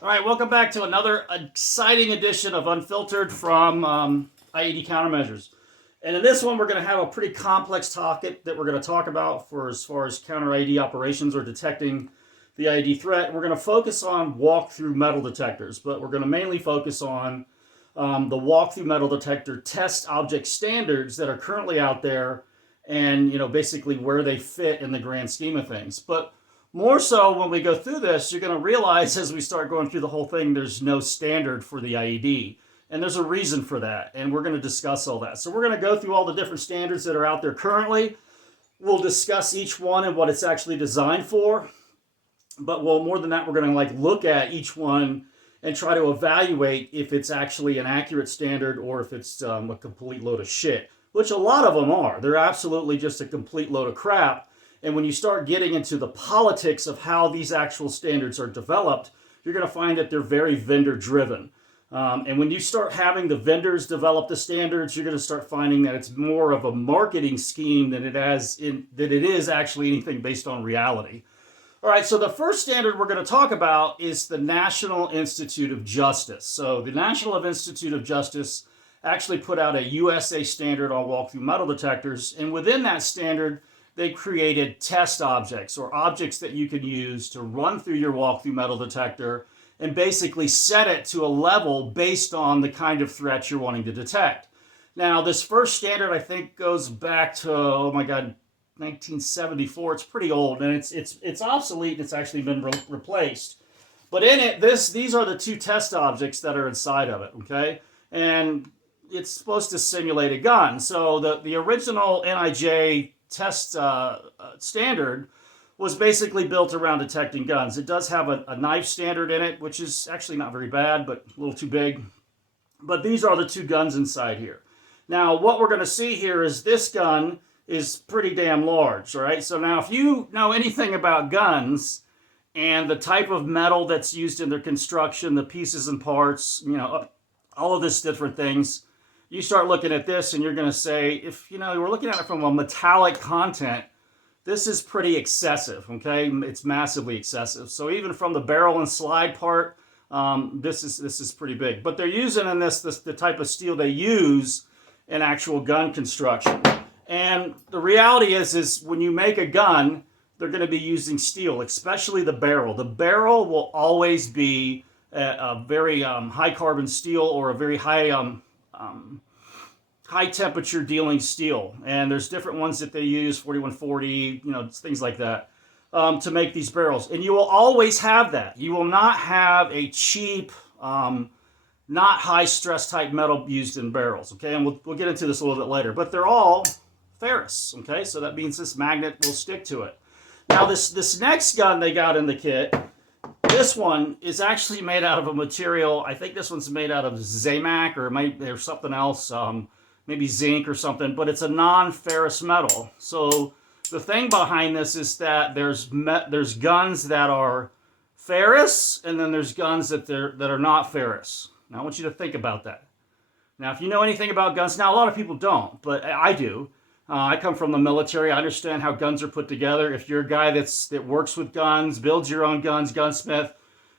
All right, welcome back to another exciting edition of Unfiltered from IED Countermeasures. And in this one, we're going to have a pretty complex topic that we're going to talk about for as far as counter IED operations or detecting the IED threat. We're going to focus on walk-through metal detectors, but we're going to mainly focus on the walk-through metal detector test object standards that are currently out there, and basically where they fit in the grand scheme of things. But more so, when we go through this, you're going to realize as we start going through the whole thing, there's no standard for the IED. And there's a reason for that. And we're going to discuss all that. So we're going to go through all the different standards that are out there currently. We'll discuss each one and what it's actually designed for. But well, more than that, we're going to look at each one and try to evaluate if it's actually an accurate standard or if it's a complete load of shit, which a lot of them are. They're absolutely just a complete load of crap. And when you start getting into the politics of how these actual standards are developed, you're going to find that they're very vendor driven. And when you start having the vendors develop the standards, you're going to start finding that it's more of a marketing scheme than it is actually anything based on reality. All right, so the first standard we're going to talk about is the National Institute of Justice. So the National Institute of Justice actually put out a USA standard on walk-through metal detectors, and within that standard, they created test objects or objects that you can use to run through your walk-through metal detector and basically set it to a level based on the kind of threat you're wanting to detect. Now, this first standard, I think, goes back to, oh my God, 1974. It's pretty old, and it's obsolete, and it's actually been replaced. But in it, these are the two test objects that are inside of it, okay? And it's supposed to simulate a gun. So the original NIJ test standard was basically built around detecting guns. It does have a knife standard in it, which is actually not very bad, but a little too big. But these are the two guns inside here. Now, what we're going to see here is this gun is pretty damn large, all right? So now if you know anything about guns and the type of metal that's used in their construction, the pieces and parts, all of this different things, you start looking at this and you're going to say, if we're looking at it from a metallic content, this is pretty excessive, okay? It's massively excessive. So even from the barrel and slide part, this is pretty big. But they're using in this the type of steel they use in actual gun construction. And the reality is when you make a gun, they're going to be using steel, especially the barrel. The barrel will always be a very high carbon steel or a very high temperature dealing steel. And there's different ones that they use, 4140, things like that, to make these barrels. And you will always have that. You will not have a cheap, not high stress type metal used in barrels, okay? And we'll get into this a little bit later. But they're all ferrous, okay? So that means this magnet will stick to it. Now this next gun they got in the kit, this one is actually made out of a material, I think this one's made out of Zamac or something else, maybe zinc or something, but it's a non-ferrous metal. So the thing behind this is that there's guns that are ferrous, and then there's guns that are not ferrous. Now I want you to think about that. Now if you know anything about guns, now a lot of people don't, but I do. I come from the military. I understand how guns are put together. If you're a guy that works with guns, builds your own guns, gunsmith,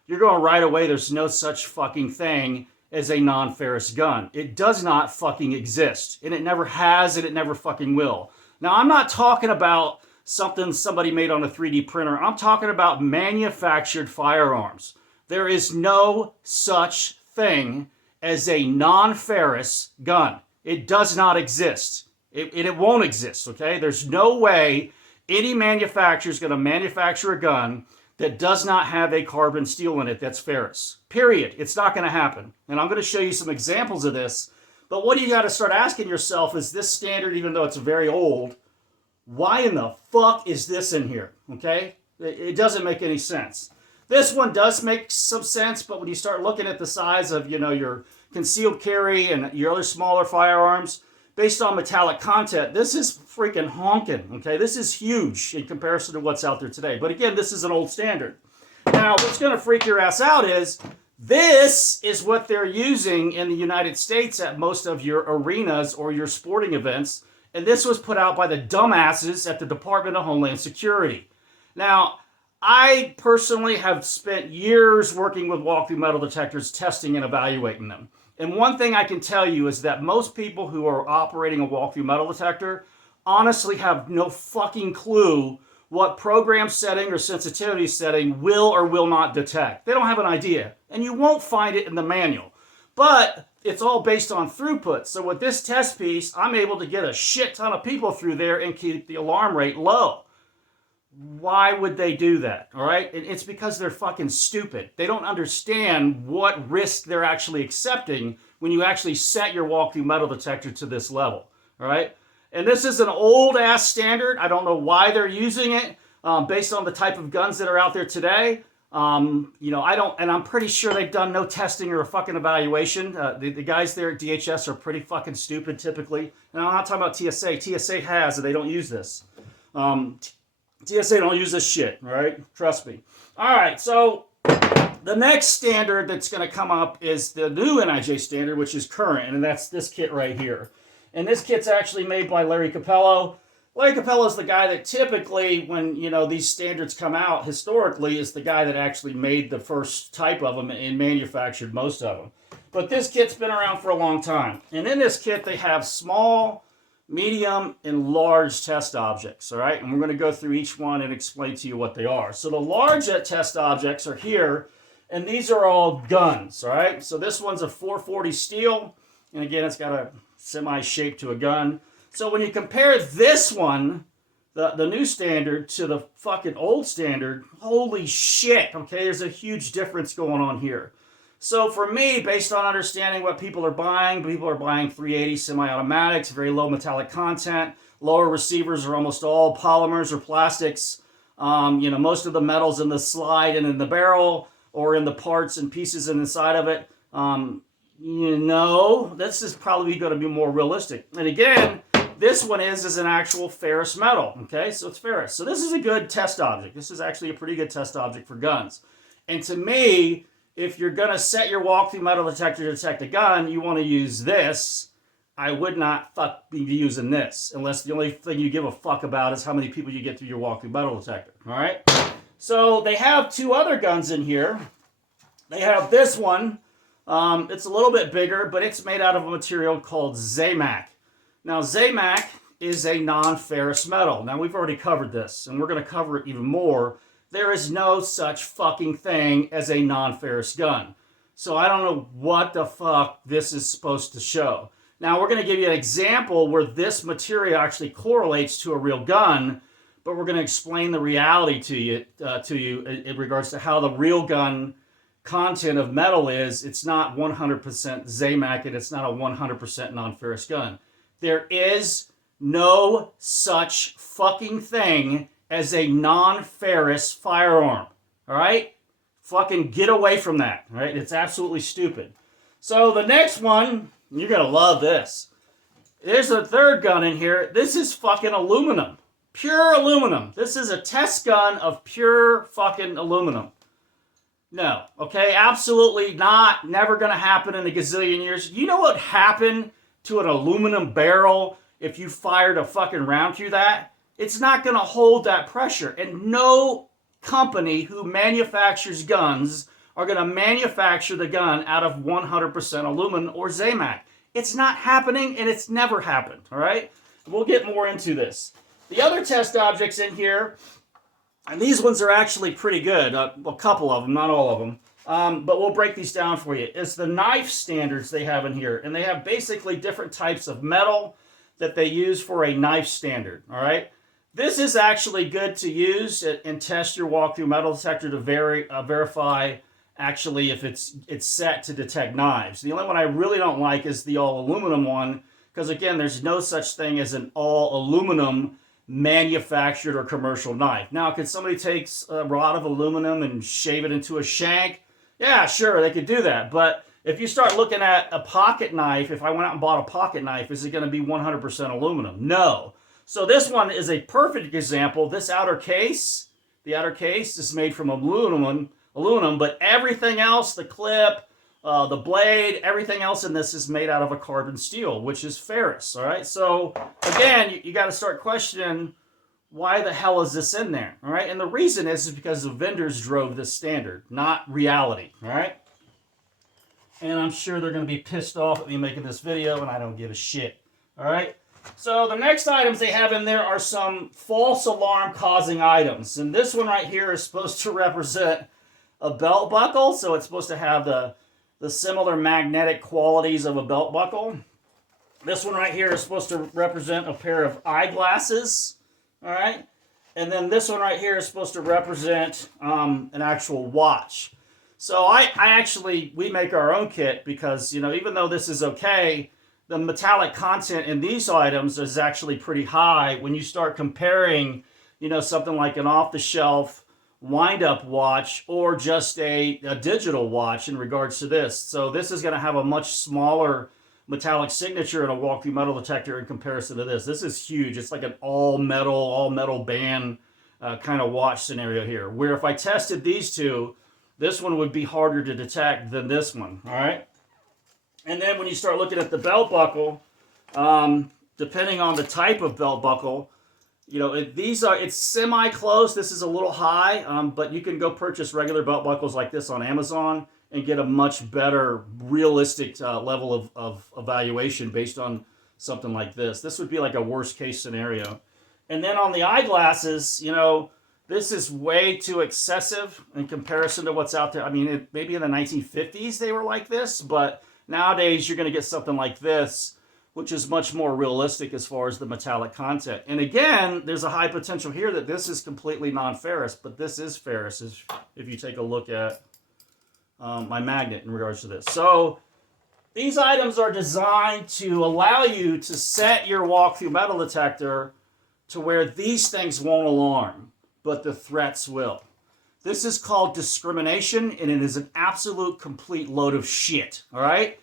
you're going right away. There's no such fucking thing as a non-ferrous gun. It does not fucking exist. And it never has, and it never fucking will. Now, I'm not talking about something somebody made on a 3D printer. I'm talking about manufactured firearms. There is no such thing as a non-ferrous gun. It does not exist. It won't exist, okay? There's no way any manufacturer is going to manufacture a gun that does not have a carbon steel in it that's ferrous. Period. It's not going to happen. And I'm going to show you some examples of this. But what you got to start asking yourself is this standard, even though it's very old, why in the fuck is this in here, okay? It doesn't make any sense. This one does make some sense, but when you start looking at the size of, your concealed carry and your other smaller firearms, based on metallic content, this is freaking honking, okay? This is huge in comparison to what's out there today. But again, this is an old standard. Now, what's going to freak your ass out is this is what they're using in the United States at most of your arenas or your sporting events. And this was put out by the dumbasses at the Department of Homeland Security. Now, I personally have spent years working with walkthrough metal detectors, testing and evaluating them. And one thing I can tell you is that most people who are operating a walkthrough metal detector honestly have no fucking clue what program setting or sensitivity setting will or will not detect. They don't have an idea. And you won't find it in the manual. But it's all based on throughput. So with this test piece, I'm able to get a shit ton of people through there and keep the alarm rate low. Why would they do that? All right. And it's because they're fucking stupid. They don't understand what risk they're actually accepting when you actually set your walkthrough metal detector to this level. All right. And this is an old ass standard. I don't know why they're using it based on the type of guns that are out there today. I don't, and I'm pretty sure they've done no testing or a fucking evaluation. The guys there at DHS are pretty fucking stupid typically. And I'm not talking about TSA. TSA has, and they don't use this. TSA don't use this shit, right? Trust me. All right, so the next standard that's going to come up is the new NIJ standard, which is current, and that's this kit right here. And this kit's actually made by Larry Capello. Larry Capello is the guy that typically, when these standards come out, historically, is the guy that actually made the first type of them and manufactured most of them. But this kit's been around for a long time. And in this kit, they have small, medium, and large test objects, all right? And we're going to go through each one and explain to you what they are. So the large test objects are here, and these are all guns, all right? So this one's a 440 steel, and again, it's got a semi-shape to a gun. So when you compare this one, the new standard, to the fucking old standard, holy shit, okay? There's a huge difference going on here. So for me, based on understanding what people are buying 380 semi-automatics, very low metallic content. Lower receivers are almost all polymers or plastics. Most of the metals in the slide and in the barrel or in the parts and pieces inside of it. This is probably going to be more realistic. And again, this one is an actual ferrous metal. Okay, so it's ferrous. So this is a good test object. This is actually a pretty good test object for guns. And to me, if you're going to set your walkthrough metal detector to detect a gun, you want to use this. I would not be using this unless the only thing you give a fuck about is how many people you get through your walkthrough metal detector. All right? So they have two other guns in here. They have this one. It's a little bit bigger, but it's made out of a material called Zamac. Now, Zamac is a non-ferrous metal. Now, we've already covered this, and we're going to cover it even more. There is no such fucking thing as a non-ferrous gun. So I don't know what the fuck this is supposed to show. Now, we're going to give you an example where this material actually correlates to a real gun, but we're going to explain the reality to you in regards to how the real gun content of metal is. It's not 100% Zamac, and it's not a 100% non-ferrous gun. There is no such fucking thing as a non-ferrous firearm, all right? Fucking get away from that, all right? It's absolutely stupid. So the next one, you're going to love this. There's a third gun in here. This is fucking aluminum, pure aluminum. This is a test gun of pure fucking aluminum. No, okay? Absolutely not. Never going to happen in a gazillion years. You know what happened to an aluminum barrel if you fired a fucking round through that? It's not going to hold that pressure. And no company who manufactures guns are going to manufacture the gun out of 100% aluminum or Zamac. It's not happening, and it's never happened, all right? We'll get more into this. The other test objects in here, and these ones are actually pretty good. A couple of them, not all of them. But we'll break these down for you. It's the knife standards they have in here. And they have basically different types of metal that they use for a knife standard, all right? This is actually good to use and test your walkthrough metal detector to verify actually if it's set to detect knives. The only one I really don't like is the all aluminum one, because again, there's no such thing as an all aluminum manufactured or commercial knife. Now, could somebody take a rod of aluminum and shave it into a shank? Yeah, sure, they could do that. But if you start looking at a pocket knife, if I went out and bought a pocket knife, is it going to be 100% aluminum? No. So this one is a perfect example. This outer case, the outer case is made from aluminum, but everything else, the clip, the blade, everything else in this is made out of a carbon steel, which is ferrous, all right? So again, you got to start questioning, why the hell is this in there? All right. And the reason is because the vendors drove this standard, not reality. All right. And I'm sure they're going to be pissed off at me making this video, and I don't give a shit. All right. So the next items they have in there are some false alarm causing items. And this one right here is supposed to represent a belt buckle. So it's supposed to have the similar magnetic qualities of a belt buckle. This one right here is supposed to represent a pair of eyeglasses. All right. And then this one right here is supposed to represent an actual watch. So we make our own kit because, you know, even though this is okay, the metallic content in these items is actually pretty high when you start comparing, you know, something like an off-the-shelf wind-up watch or just a digital watch in regards to this. So this is going to have a much smaller metallic signature in a walk-through metal detector in comparison to this. This is huge. It's like an all-metal band kind of watch scenario here, where if I tested these two, this one would be harder to detect than this one, all right? And then when you start looking at the belt buckle, depending on the type of belt buckle, you know, it's semi-close. This is a little high, but you can go purchase regular belt buckles like this on Amazon and get a much better, realistic level of evaluation based on something like this. This would be like a worst-case scenario. And then on the eyeglasses, you know, this is way too excessive in comparison to what's out there. I mean, maybe in the 1950s they were like this, but nowadays you're going to get something like this, which is much more realistic as far as the metallic content. And again, there's a high potential here that this is completely non-ferrous, but this is ferrous if you take a look at my magnet in regards to this. So these items are designed to allow you to set your walk-through metal detector to where these things won't alarm, but the threats will. This is called discrimination, and it is an absolute complete load of shit, all right?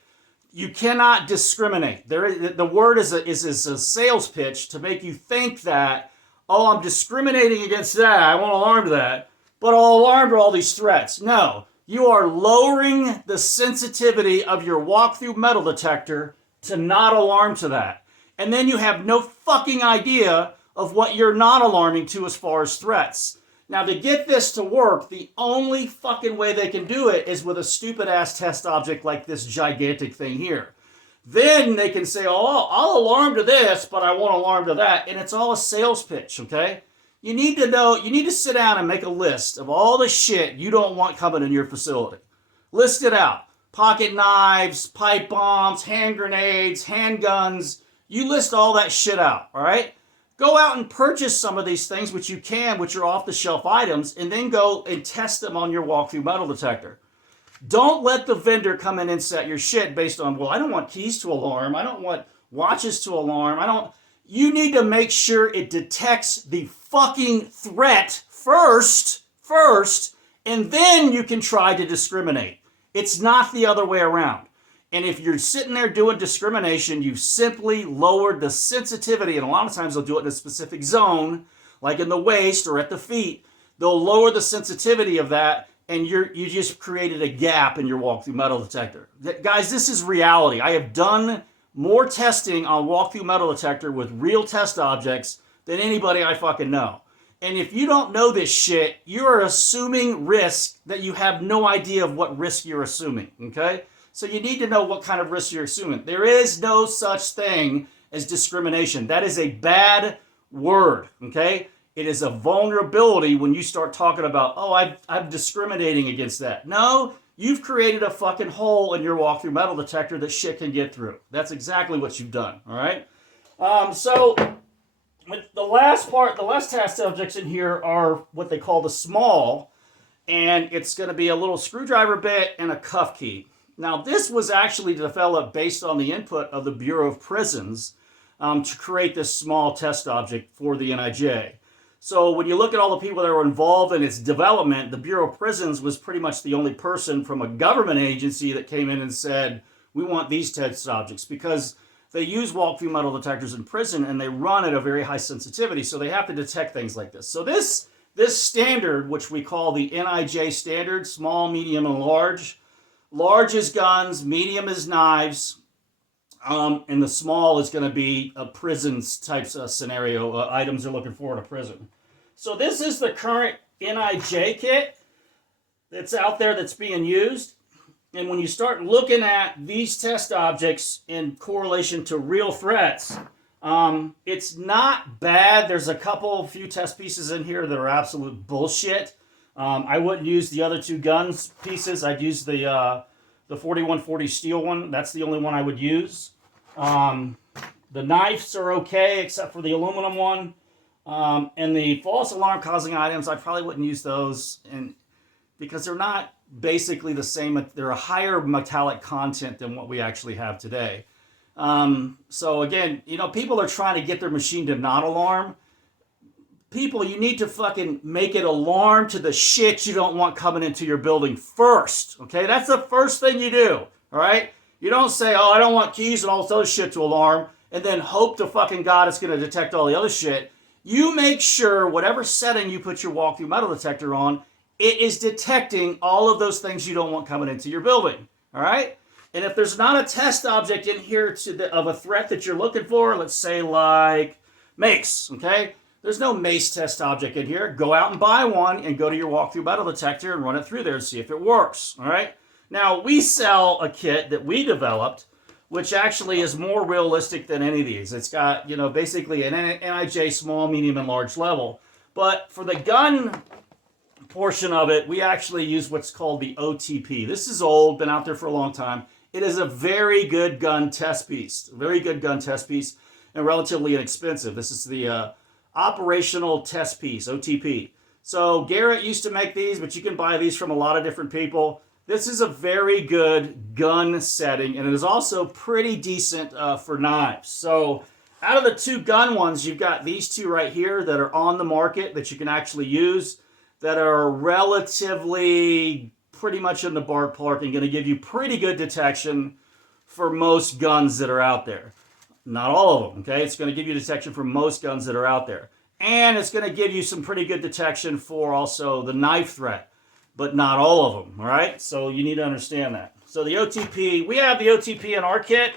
You cannot discriminate. The word is a sales pitch to make you think that, oh, I'm discriminating against that, I won't alarm to that, but I'll alarm to all these threats. No, you are lowering the sensitivity of your walk-through metal detector to not alarm to that. And then you have no fucking idea of what you're not alarming to as far as threats. Now, to get this to work, the only fucking way they can do it is with a stupid-ass test object like this gigantic thing here. Then they can say, oh, I'll alarm to this, but I won't alarm to that. And it's all a sales pitch, okay? You need to sit down and make a list of all the shit you don't want coming in your facility. List it out. Pocket knives, pipe bombs, hand grenades, handguns. You list all that shit out, all right? Go out and purchase some of these things, which are off-the-shelf items, and then go and test them on your walk-through metal detector. Don't let the vendor come in and set your shit based on, well, I don't want keys to alarm. I don't want watches to alarm. You need to make sure it detects the fucking threat first, and then you can try to discriminate. It's not the other way around. And if you're sitting there doing discrimination, you've simply lowered the sensitivity, and a lot of times they'll do it in a specific zone, like in the waist or at the feet. They'll lower the sensitivity of that, and you just created a gap in your walk-through metal detector. Guys, this is reality. I have done more testing on walk-through metal detector with real test objects than anybody I fucking know. And if you don't know this shit, you're assuming risk that you have no idea of what risk you're assuming, okay? So you need to know what kind of risk you're assuming. There is no such thing as discrimination. That is a bad word, okay? It is a vulnerability when you start talking about, oh, I'm discriminating against that. No, you've created a fucking hole in your walk-through metal detector that shit can get through. That's exactly what you've done, all right? So with the last test subjects in here are what they call the small, and it's going to be a little screwdriver bit and a cuff key. Now, this was actually developed based on the input of the Bureau of Prisons to create this small test object for the NIJ. So when you look at all the people that were involved in its development, the Bureau of Prisons was pretty much the only person from a government agency that came in and said, we want these test objects, because they use walk-through metal detectors in prison and they run at a very high sensitivity, so they have to detect things like this. So this standard, which we call the NIJ standard, small, medium, and large. Large is guns, medium is knives, And the small is going to be a prisons type scenario. Items they're looking for in a prison. So this is the current NIJ kit that's out there that's being used. And when you start looking at these test objects in correlation to real threats, it's not bad. There's a few test pieces in here that are absolute bullshit. I wouldn't use the other two guns pieces. I'd use the 4140 steel one. That's the only one I would use. The knives are okay, except for the aluminum one. And the false alarm causing items, I probably wouldn't use those, and because they're not basically the same. They're a higher metallic content than what we actually have today. So again, people are trying to get their machine to not alarm. People, you need to fucking make it alarm to the shit you don't want coming into your building first. Okay, that's the first thing you do. All right, you don't say, "Oh, I don't want keys and all this other shit to alarm," and then hope to fucking God it's going to detect all the other shit. You make sure whatever setting you put your walk-through metal detector on, it is detecting all of those things you don't want coming into your building. All right. And if there's not a test object in here of a threat that you're looking for, let's say like mace, okay? There's no mace test object in here. Go out and buy one and go to your walkthrough metal detector and run it through there and see if it works, all right? Now, we sell a kit that we developed, which actually is more realistic than any of these. It's got, basically an NIJ small, medium, and large level. But for the gun portion of it, we actually use what's called the OTP. This is old, been out there for a long time. It is a very good gun test piece, and relatively inexpensive. This is the operational test piece, OTP. So Garrett used to make these, but you can buy these from a lot of different people. This is a very good gun setting, and it is also pretty decent for knives. So out of the two gun ones, you've got these two right here that are on the market that you can actually use, that are relatively pretty much in the ballpark and going to give you pretty good detection for most guns that are out there. Not all of them, okay? It's going to give you detection for most guns that are out there. And it's going to give you some pretty good detection for also the knife threat, but not all of them, all right? So you need to understand that. So the OTP, we have the OTP in our kit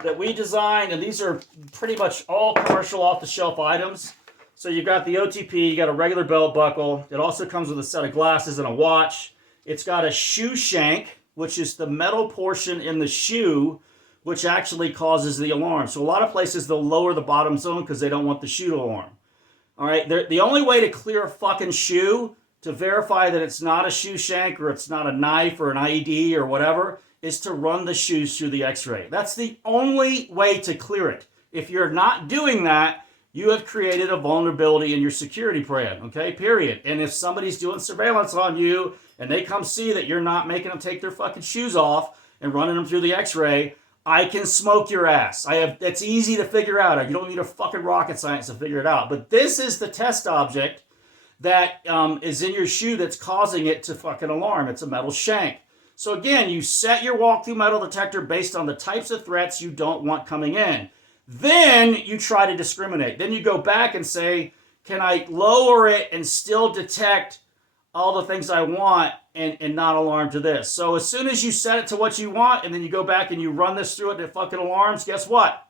that we designed, and these are pretty much all commercial off-the-shelf items. So you've got the OTP, you got a regular belt buckle. It also comes with a set of glasses and a watch. It's got a shoe shank, which is the metal portion in the shoe, which actually causes the alarm. So a lot of places, they'll lower the bottom zone because they don't want the shoe to alarm. All right, the only way to clear a fucking shoe to verify that it's not a shoe shank or it's not a knife or an IED or whatever is to run the shoes through the x-ray. That's the only way to clear it. If you're not doing that, you have created a vulnerability in your security plan, okay, period. And if somebody's doing surveillance on you and they come see that you're not making them take their fucking shoes off and running them through the x-ray, I can smoke your ass. It's easy to figure out. You don't need a fucking rocket science to figure it out. But this is the test object that is in your shoe that's causing it to fucking alarm. It's a metal shank. So again, you set your walk-through metal detector based on the types of threats you don't want coming in. Then you try to discriminate. Then you go back and say, can I lower it and still detect all the things I want and not alarm to this? So as soon as you set it to what you want and then you go back and you run this through it and it fucking alarms, guess what?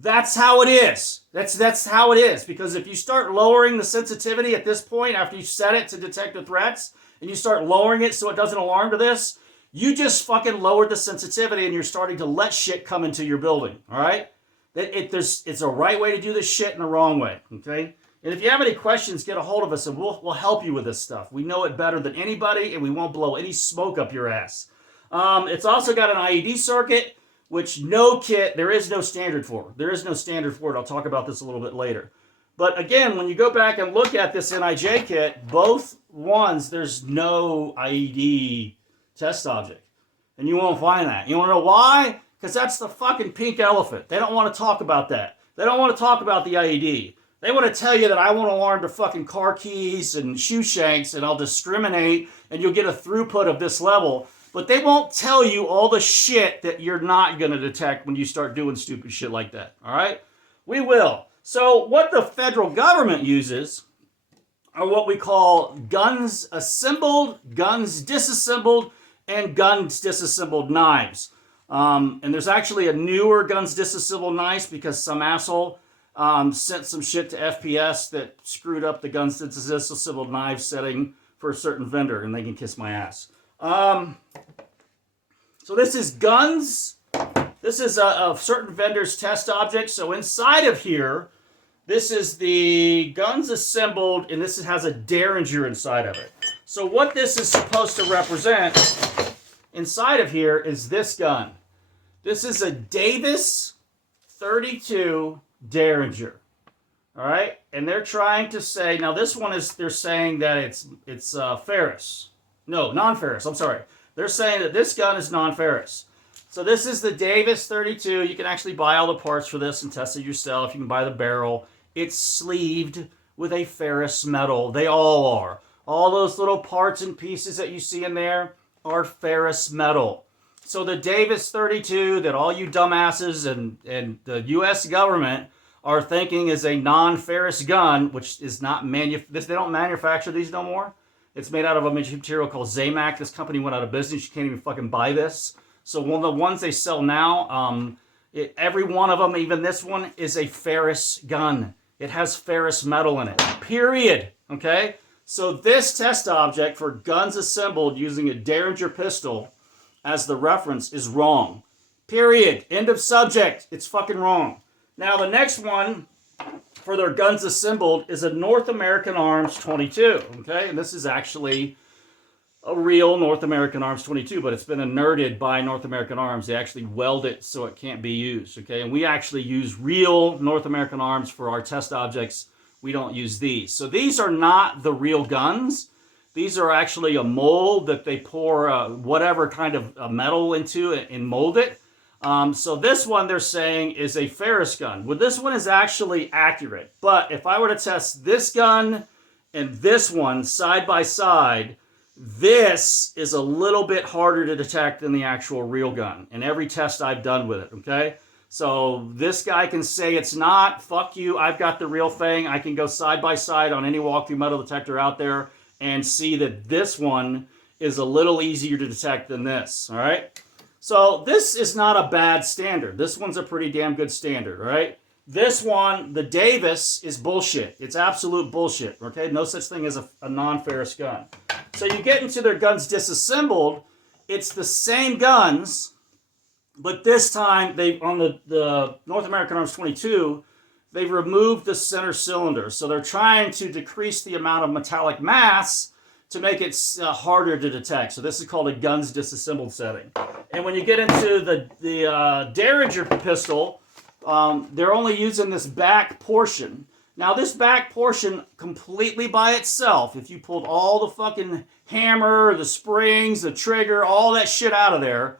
That's how it is. That's how it is. Because if you start lowering the sensitivity at this point after you set it to detect the threats and you start lowering it so it doesn't alarm to this, you just fucking lowered the sensitivity and you're starting to let shit come into your building. All right? It's a right way to do this shit and a wrong way, okay? And if you have any questions, get a hold of us and we'll help you with this stuff. We know it better than anybody and we won't blow any smoke up your ass. It's also got an IED circuit, which no kit, there is no standard for. There is no standard for it. I'll talk about this a little bit later. But again, when you go back and look at this NIJ kit, both ones, there's no IED test object. And you won't find that. You want to know why? Because that's the fucking pink elephant. They don't want to talk about that. They don't want to talk about the IED. They want to tell you that I won't alarm to fucking car keys and shoe shanks and I'll discriminate and you'll get a throughput of this level. But they won't tell you all the shit that you're not going to detect when you start doing stupid shit like that. All right? We will. So what the federal government uses are what we call guns assembled, guns disassembled, and guns disassembled knives. And there's actually a newer guns disassembled knives because some asshole sent some shit to FPS that screwed up the guns disassembled knife setting for a certain vendor, and they can kiss my ass. So this is guns. This is a certain vendor's test object. So inside of here, this is the guns assembled, and this has a Derringer inside of it. So what this is supposed to represent inside of here is this gun. This is a Davis 32 Derringer. All right, and they're trying to say, now this one is, they're saying that it's ferrous. No, non-ferrous, I'm sorry. They're saying that this gun is non-ferrous. So this is the Davis 32. You can actually buy all the parts for this and test it yourself. You can buy the barrel. It's sleeved with a ferrous metal. They all are. All those little parts and pieces that you see in there are ferrous metal. So the Davis 32 that all you dumbasses and the U.S. government are thinking is a non-ferrous gun, which is not they don't manufacture these no more. It's made out of a material called Zamac. This company went out of business. You can't even fucking buy this. So one of the ones they sell now, every one of them, even this one, is a ferrous gun. It has ferrous metal in it. Period. Okay? So this test object for guns assembled using a Derringer pistol as the reference is wrong. Period. End of subject. It's fucking wrong. Now the next one for their guns assembled is a North American Arms 22. Okay? And this is actually a real North American Arms 22, but it's been inerted by North American Arms. They actually weld it so it can't be used. Okay? And we actually use real North American Arms for our test objects. We don't use these. So these are not the real guns. These are actually a mold that they pour whatever kind of metal into and mold it. So this one they're saying is a ferrous gun. Well, this one is actually accurate. But if I were to test this gun and this one side by side, this is a little bit harder to detect than the actual real gun in every test I've done with it, okay? So this guy can say it's not. Fuck you. I've got the real thing. I can go side by side on any walkthrough metal detector out there and see that this one is a little easier to detect than this, all right? So this is not a bad standard. This one's a pretty damn good standard, all right? This one, the Davis, is bullshit. It's absolute bullshit, okay? No such thing as a non-ferrous gun. So you get into their guns disassembled, it's the same guns, but this time, on the North American Arms 22, they've removed the center cylinder. So they're trying to decrease the amount of metallic mass to make it harder to detect. So this is called a guns disassembled setting. And when you get into the Derringer pistol, they're only using this back portion. Now this back portion completely by itself, if you pulled all the fucking hammer, the springs, the trigger, all that shit out of there,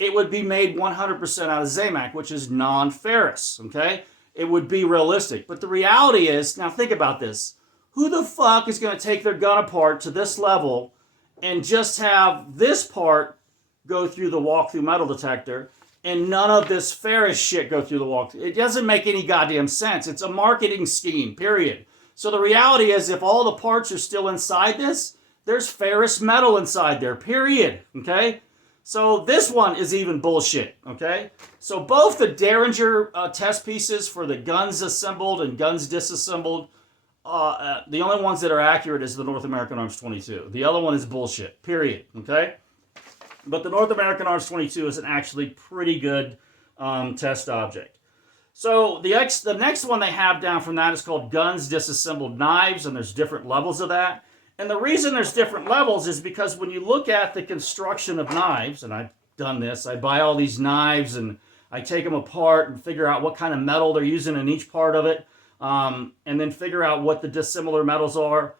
it would be made 100% out of Zamac, which is non-ferrous, okay? It would be realistic. But the reality is, now think about this. Who the fuck is going to take their gun apart to this level and just have this part go through the walkthrough metal detector and none of this ferrous shit go through the walkthrough? It doesn't make any goddamn sense. It's a marketing scheme, period. So the reality is, if all the parts are still inside this, there's ferrous metal inside there, period, okay? So this one is even bullshit, okay? So both the Derringer test pieces for the guns assembled and guns disassembled, the only ones that are accurate is the North American Arms 22. The other one is bullshit, period, okay? But the North American Arms 22 is an actually pretty good test object. So the next one they have down from that is called guns disassembled knives, and there's different levels of that. And the reason there's different levels is because when you look at the construction of knives, and I've done this, I buy all these knives and I take them apart and figure out what kind of metal they're using in each part of it, and then figure out what the dissimilar metals are.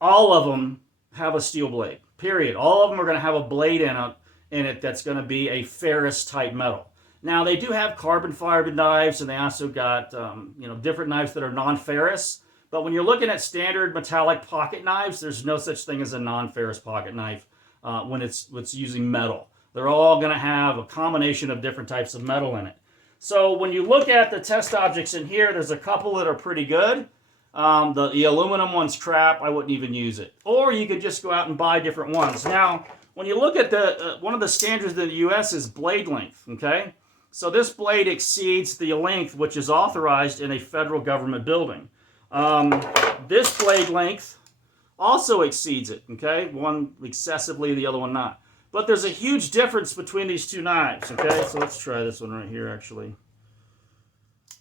All of them have a steel blade, period. All of them are going to have a blade in it that's going to be a ferrous type metal. Now they do have carbon fiber knives, and they also got different knives that are non-ferrous. But when you're looking at standard metallic pocket knives, there's no such thing as a non-ferrous pocket knife when it's using metal. They're all going to have a combination of different types of metal in it. So when you look at the test objects in here, there's a couple that are pretty good. The aluminum one's crap. I wouldn't even use it. Or you could just go out and buy different ones. Now, when you look at the one of the standards in the U.S. is blade length. Okay, so this blade exceeds the length which is authorized in a federal government building. This blade length also exceeds it. Okay, one excessively, the other one not. But there's a huge difference between these two knives. Okay, so let's try this one right here actually.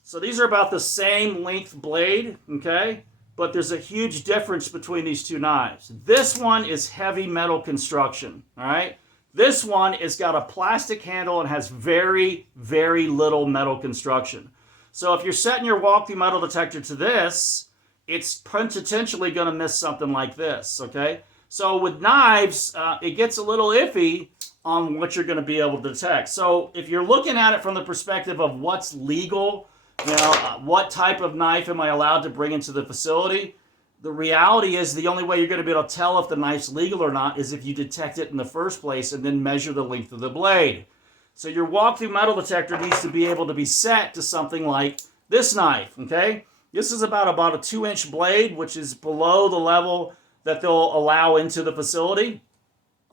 So these are about the same length blade, okay? But there's a huge difference between these two knives. This one is heavy metal construction, all right? This one has got a plastic handle and has very, very little metal construction. So if you're setting your walk-through metal detector to this, it's potentially going to miss something like this, okay? So with knives, it gets a little iffy on what you're going to be able to detect. So if you're looking at it from the perspective of what's legal, what type of knife am I allowed to bring into the facility? The reality is the only way you're going to be able to tell if the knife's legal or not is if you detect it in the first place and then measure the length of the blade. So your walk-through metal detector needs to be able to be set to something like this knife, okay? This is about a 2-inch blade, which is below the level that they'll allow into the facility.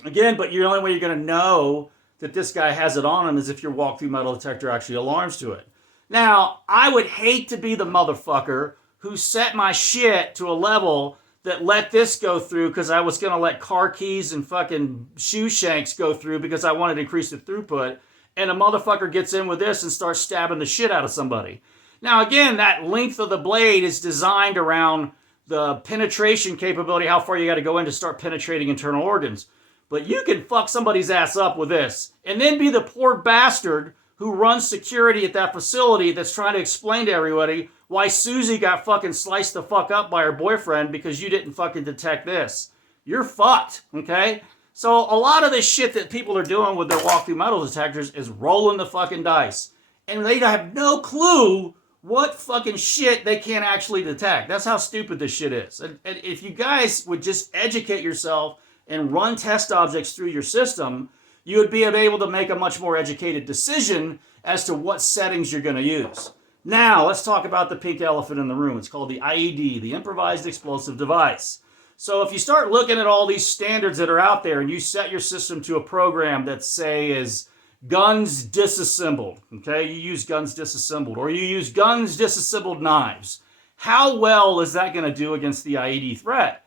Again, but the only way you're going to know that this guy has it on him is if your walk-through metal detector actually alarms to it. Now, I would hate to be the motherfucker who set my shit to a level that let this go through because I was going to let car keys and fucking shoe shanks go through because I wanted to increase the throughput, and a motherfucker gets in with this and starts stabbing the shit out of somebody. Now, again, that length of the blade is designed around the penetration capability, how far you got to go in to start penetrating internal organs. But you can fuck somebody's ass up with this and then be the poor bastard who runs security at that facility that's trying to explain to everybody why Susie got fucking sliced the fuck up by her boyfriend because you didn't fucking detect this. You're fucked, okay? So a lot of this shit that people are doing with their walk-through metal detectors is rolling the fucking dice. And they have no clue what fucking shit they can't actually detect. That's how stupid this shit is. And if you guys would just educate yourself and run test objects through your system, you would be able to make a much more educated decision as to what settings you're going to use. Now, let's talk about the pink elephant in the room. It's called the IED, the Improvised Explosive Device. So if you start looking at all these standards that are out there and you set your system to a program that, say, is guns disassembled, okay? You use guns disassembled, or you use guns disassembled knives. How well is that going to do against the IED threat?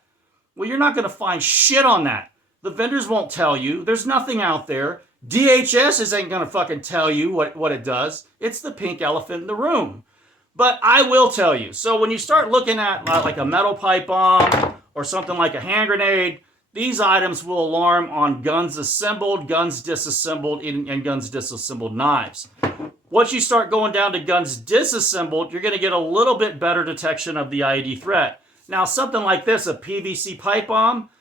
Well, you're not going to find shit on that. The vendors won't tell you. There's nothing out there. DHS ain't going to fucking tell you what it does. It's the pink elephant in the room. But I will tell you. So when you start looking at like a metal pipe bomb or something like a hand grenade, these items will alarm on guns assembled, guns disassembled, and guns disassembled knives. Once you start going down to guns disassembled, you're going to get a little bit better detection of the IED threat. Now, something like this, a PVC pipe bomb,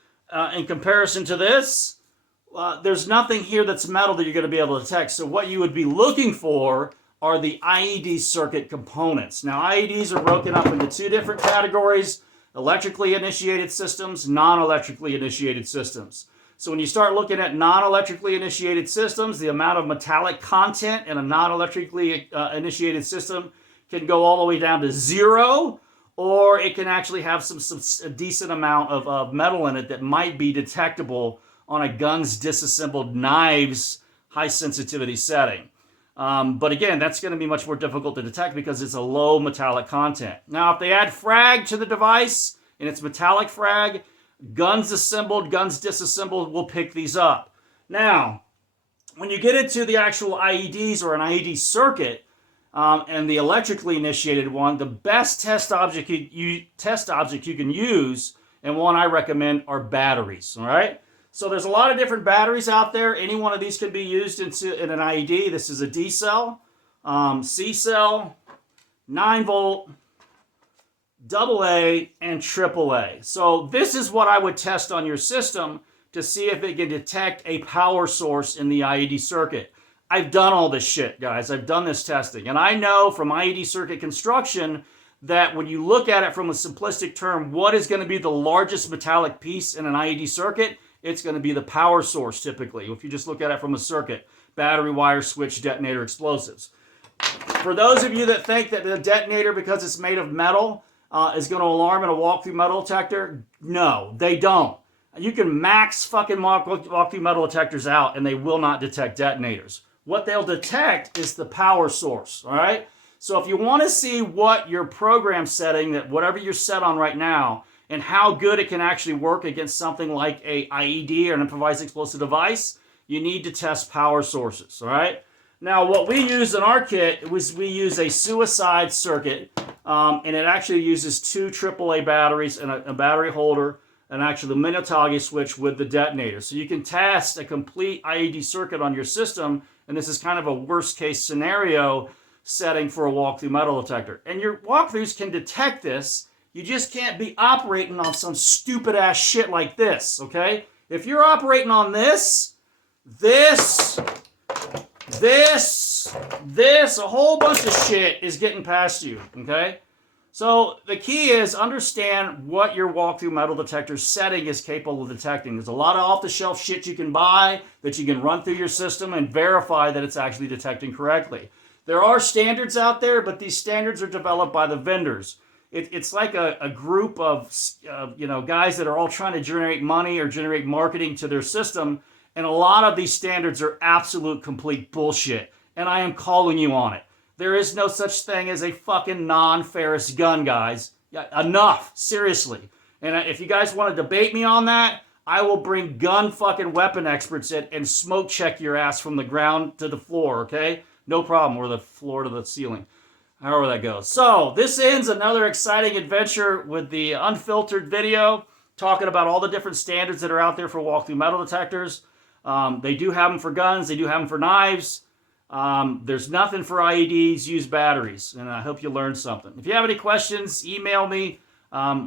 in comparison to this, there's nothing here that's metal that you're going to be able to detect. So what you would be looking for are the IED circuit components. Now, IEDs are broken up into two different categories: electrically initiated systems, non-electrically initiated systems. So when you start looking at non-electrically initiated systems, the amount of metallic content in a non-electrically initiated system can go all the way down to 0, or it can actually have a decent amount of metal in it that might be detectable on a guns disassembled knives high sensitivity setting. But again, that's going to be much more difficult to detect because it's a low metallic content. Now, if they add frag to the device and it's metallic frag, guns assembled, guns disassembled will pick these up. Now, when you get into the actual IEDs or an IED circuit, and the electrically initiated one, the best test object you can use, and one I recommend, are batteries. All right. So there's a lot of different batteries out there. Any one of these can be used in an IED. This is a D cell, C cell, 9-volt, AA, and AAA. So this is what I would test on your system to see if it can detect a power source in the IED circuit. I've done all this shit, guys. I've done this testing. And I know from IED circuit construction that when you look at it from a simplistic term, what is going to be the largest metallic piece in an IED circuit? It's going to be the power source, typically, if you just look at it from a circuit: battery, wire, switch, detonator, explosives. For those of you that think that the detonator, because it's made of metal, is going to alarm in a walk-through metal detector, no, they don't. You can max fucking walk-through metal detectors out and they will not detect detonators. What they'll detect is the power source, all right? So if you want to see what your program setting, that whatever you're set on right now, and how good it can actually work against something like a IED or an improvised explosive device, you need to test power sources, all right? Now, what we use in our kit was we use a suicide circuit, and it actually uses 2 AAA batteries and a battery holder, and actually the Minutagi switch with the detonator. So you can test a complete IED circuit on your system, and this is kind of a worst case scenario setting for a walk-through metal detector. And your walkthroughs can detect this. You just can't be operating on some stupid ass shit like this, okay? If you're operating on this, a whole bunch of shit is getting past you, okay? So the key is understand what your walk-through metal detector setting is capable of detecting. There's a lot of off-the-shelf shit you can buy that you can run through your system and verify that it's actually detecting correctly. There are standards out there, but these standards are developed by the vendors. It's like a group of guys that are all trying to generate money or generate marketing to their system, and a lot of these standards are absolute complete bullshit, and I am calling you on it. There is no such thing as a fucking non-ferrous gun, guys. Enough, seriously. And if you guys want to debate me on that, I will bring gun fucking weapon experts in and smoke check your ass from the ground to the floor, okay? No problem, or the floor to the ceiling. However that goes. So, this ends another exciting adventure with the unfiltered video, talking about all the different standards that are out there for walk-through metal detectors. They do have them for guns, they do have them for knives. There's nothing for IEDs, use batteries, and I hope you learned something. If you have any questions, email me.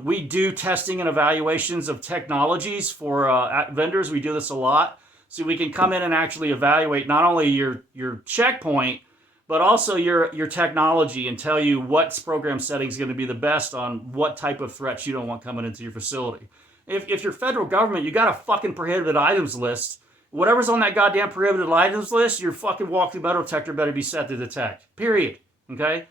We do testing and evaluations of technologies for vendors. We do this a lot. So we can come in and actually evaluate not only your checkpoint, but also your technology and tell you what program setting is going to be the best on what type of threats you don't want coming into your facility. If you're federal government, you got a fucking prohibited items list. Whatever's on that goddamn prohibited items list, your fucking walk-through metal detector better be set to detect. Period. Okay?